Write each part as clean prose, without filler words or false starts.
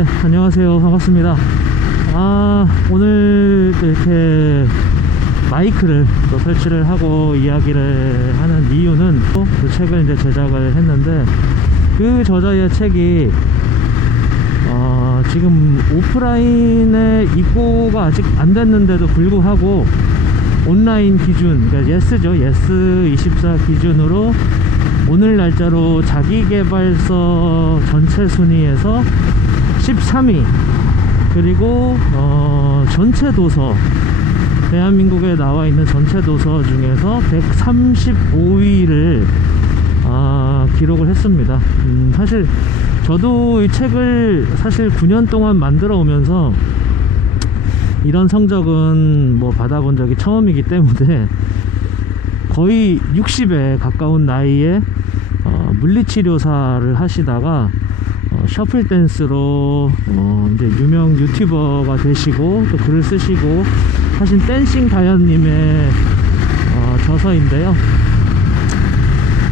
네, 안녕하세요. 반갑습니다. 오늘 이렇게 마이크를 또 설치를 하고 이야기를 하는 이유는 그 책을 이제 제작을 했는데, 그 저자의 책이 지금 오프라인에 입고가 아직 안 됐는데도 불구하고 온라인 기준, 그러니까 예스죠, 예스24 기준으로 오늘 날짜로 자기계발서 전체 순위에서 13위, 그리고 전체 도서, 대한민국에 나와 있는 전체 도서 중에서 135위를 기록을 했습니다. 사실 저도 이 책을 사실 9년 동안 만들어 오면서 이런 성적은 뭐 받아본 적이 처음이기 때문에, 거의 60에 가까운 나이에 물리치료사를 하시다가 셔플 댄스로 이제 유명 유튜버가 되시고 또 글을 쓰시고 하신 댄싱 다현님의 저서인데요.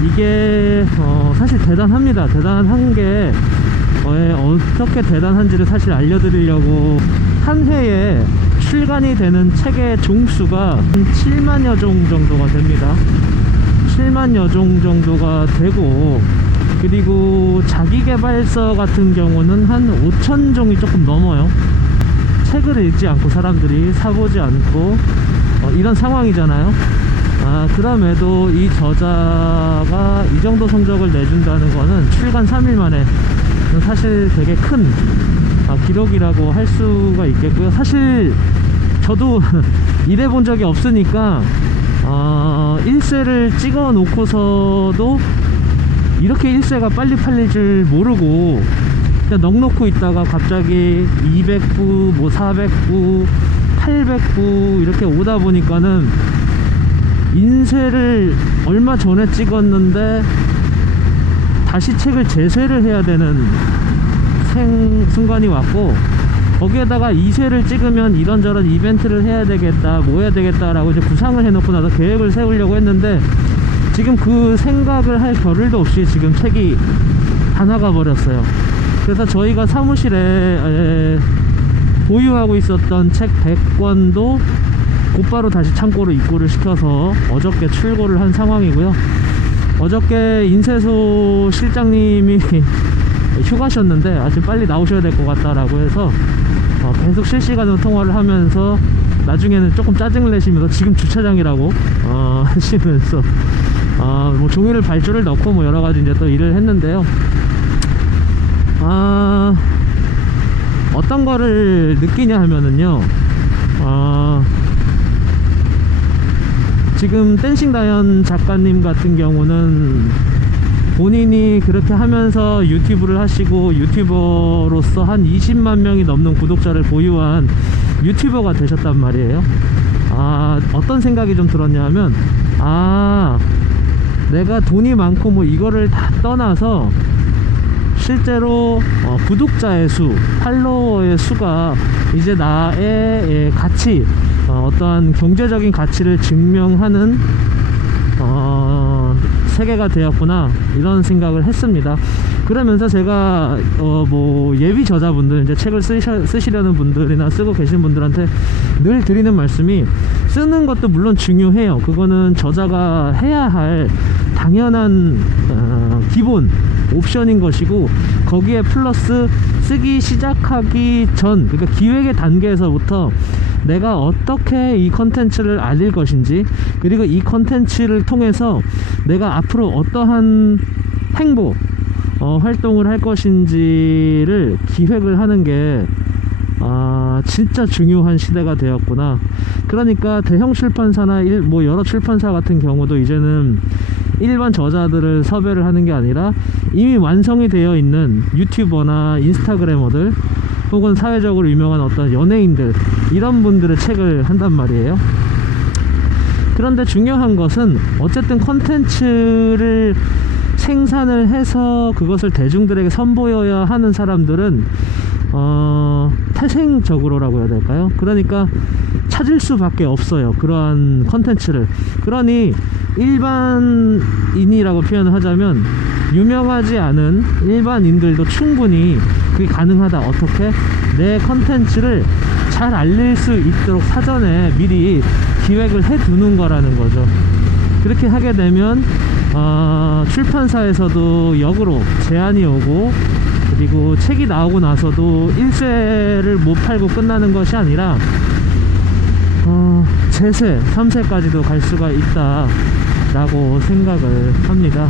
이게 사실 대단합니다. 대단한 게 어떻게 대단한지를 사실 알려드리려고, 한 해에 출간이 되는 책의 종수가 한 7만여 종 정도가 됩니다. 7만여 종 정도가 되고, 그리고 자기계발서 같은 경우는 한 5천 종이 조금 넘어요. 책을 읽지 않고 사람들이 사보지 않고 이런 상황이잖아요. 그럼에도 이 저자가 이 정도 성적을 내준다는 거는 출간 3일 만에 사실 되게 큰 기록이라고 할 수가 있겠고요. 사실 저도 일해본 적이 없으니까 1쇄를 찍어 놓고서도 이렇게 1쇄가 빨리 팔릴 줄 모르고 그냥 넉놓고 있다가 갑자기 200부, 뭐 400부, 800부 이렇게 오다 보니까는 인쇄를 얼마 전에 찍었는데 다시 책을 재쇄를 해야 되는 순간이 왔고, 거기에다가 2쇄를 찍으면 이런저런 이벤트를 해야 되겠다, 뭐 해야 되겠다 라고 이제 구상을 해놓고 나서 계획을 세우려고 했는데, 지금 그 생각을 할 겨를도 없이 지금 책이 다 나가버렸어요. 그래서 저희가 사무실에 보유하고 있었던 책 100권도 곧바로 다시 창고로 입고를 시켜서 어저께 출고를 한 상황이고요. 어저께 인쇄소 실장님이 휴가셨는데 아주 빨리 나오셔야 될 것 같다라고 해서 계속 실시간으로 통화를 하면서, 나중에는 조금 짜증을 내시면서 지금 주차장이라고 하시면서 뭐 종이를 발주를 넣고 뭐 여러가지 이제 또 일을 했는데요. 어떤 거를 느끼냐 하면은요, 지금 댄싱 다현 작가님 같은 경우는 본인이 그렇게 하면서 유튜브를 하시고 유튜버로서 한 20만 명이 넘는 구독자를 보유한 유튜버가 되셨단 말이에요. 어떤 생각이 좀 들었냐 하면, 내가 돈이 많고 뭐 이거를 다 떠나서 실제로 구독자의 수, 팔로워의 수가 이제 나의 가치, 어떠한 경제적인 가치를 증명하는 세계가 되었구나, 이런 생각을 했습니다. 그러면서 제가 뭐 예비 저자분들, 이제 책을 쓰시려는 분들이나 쓰고 계신 분들한테 늘 드리는 말씀이, 쓰는 것도 물론 중요해요. 그거는 저자가 해야 할 당연한 기본 옵션인 것이고, 거기에 플러스 쓰기 시작하기 전, 그러니까 기획의 단계에서부터 내가 어떻게 이 컨텐츠를 알릴 것인지, 그리고 이 컨텐츠를 통해서 내가 앞으로 어떠한 행보, 활동을 할 것인지를 기획을 하는 게 진짜 중요한 시대가 되었구나. 그러니까 대형 출판사나 뭐 여러 출판사 같은 경우도 이제는 일반 저자들을 섭외를 하는 게 아니라 이미 완성이 되어 있는 유튜버나 인스타그래머들, 혹은 사회적으로 유명한 어떤 연예인들, 이런 분들의 책을 한단 말이에요. 그런데 중요한 것은 어쨌든 컨텐츠를 생산을 해서 그것을 대중들에게 선보여야 하는 사람들은 태생적으로라고 해야 될까요? 그러니까 찾을 수밖에 없어요, 그러한 컨텐츠를. 그러니 일반인이라고 표현을 하자면, 유명하지 않은 일반인들도 충분히 그게 가능하다. 어떻게? 내 컨텐츠를 잘 알릴 수 있도록 사전에 미리 기획을 해 두는 거라는 거죠. 그렇게 하게 되면 출판사에서도 역으로 제안이 오고, 그리고 책이 나오고 나서도 1쇄를 못 팔고 끝나는 것이 아니라 제쇄, 3쇄까지도 갈 수가 있다 라고 생각을 합니다.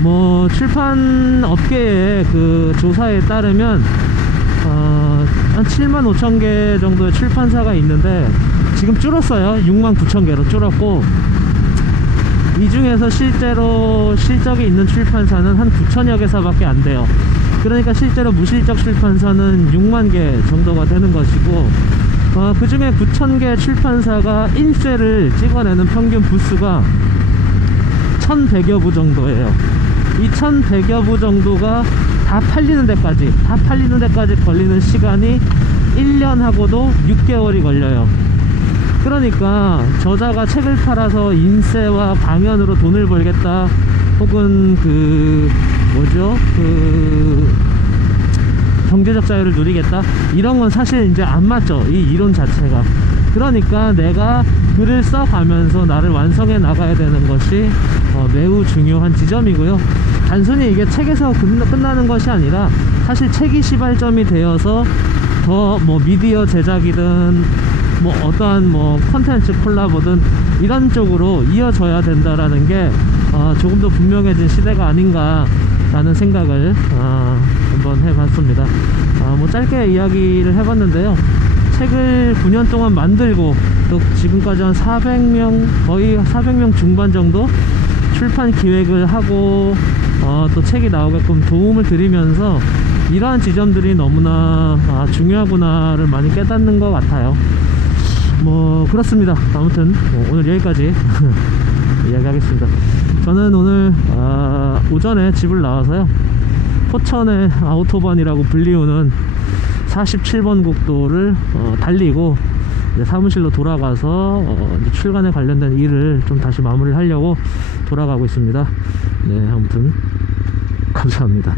뭐 출판 업계의 그 조사에 따르면 한 75,000개 정도의 출판사가 있는데 지금 줄었어요. 69,000개로 줄었고, 이 중에서 실제로 실적이 있는 출판사는 한 9,000여 개사밖에 안 돼요. 그러니까 실제로 무실적 출판사는 6만 개 정도가 되는 것이고, 그 중에 9,000개 출판사가 1쇄를 찍어내는 평균 부수가 1,100여 부 정도예요. 이 1,100여 부 정도가 다 팔리는 데까지 걸리는 시간이 1년하고도 6개월이 걸려요. 그러니까 저자가 책을 팔아서 인쇄와 강연으로 돈을 벌겠다, 혹은 경제적 자유를 누리겠다, 이런 건 사실 이제 안 맞죠, 이 이론 자체가. 그러니까 내가 글을 써가면서 나를 완성해 나가야 되는 것이 매우 중요한 지점이고요. 단순히 이게 책에서 끝나는 것이 아니라 사실 책이 시발점이 되어서 더 뭐 미디어 제작이든 뭐 어떠한 뭐 컨텐츠 콜라보든 이런 쪽으로 이어져야 된다라는 게 조금 더 분명해진 시대가 아닌가 라는 생각을 한번 해봤습니다. 뭐 짧게 이야기를 해봤는데요. 책을 9년 동안 만들고 또 지금까지 한 400명, 거의 400명 중반 정도 출판 기획을 하고 또 책이 나오게끔 도움을 드리면서 이러한 지점들이 너무나 중요하구나를 많이 깨닫는 것 같아요. 뭐 그렇습니다. 아무튼 오늘 여기까지 이야기하겠습니다. 저는 오늘 오전에 집을 나와서요, 포천의 아우토반이라고 불리우는 47번 국도를 달리고 이제 사무실로 돌아가서 이제 출간에 관련된 일을 좀 다시 마무리를 하려고 돌아가고 있습니다. 네, 아무튼 감사합니다.